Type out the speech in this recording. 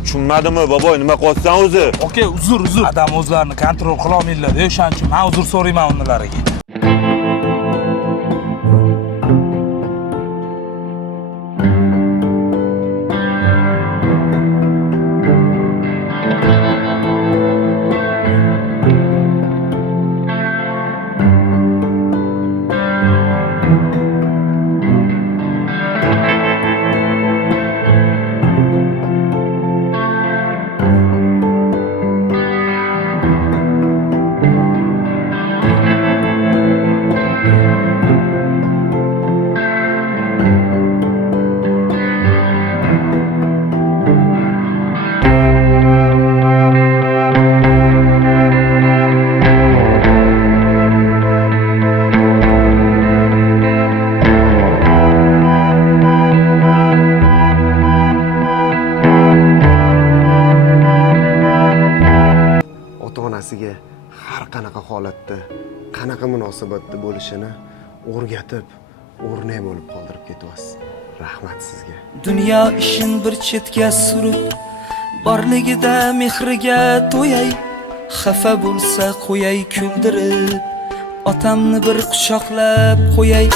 Tushunmadimi, boboy, nima qilyapsan o'zi? Aka, uzr. Adam o'zlarini kontrol qila olmaydilar. O'shaning uchun men uzr so'rayman unlariga. Ota-onasiga har qanaqa holatda, qanaqa munosabatda bo'lishini o'rgatib, o'rnak bo'lib qoldirib ketyapsiz. Rahmat sizga. Dunyo ishin bir chetga surib, borligida mehriga to'yay, xafa bo'lsa qo'yay kuldirib, otamni bir quchoqlab qo'yay.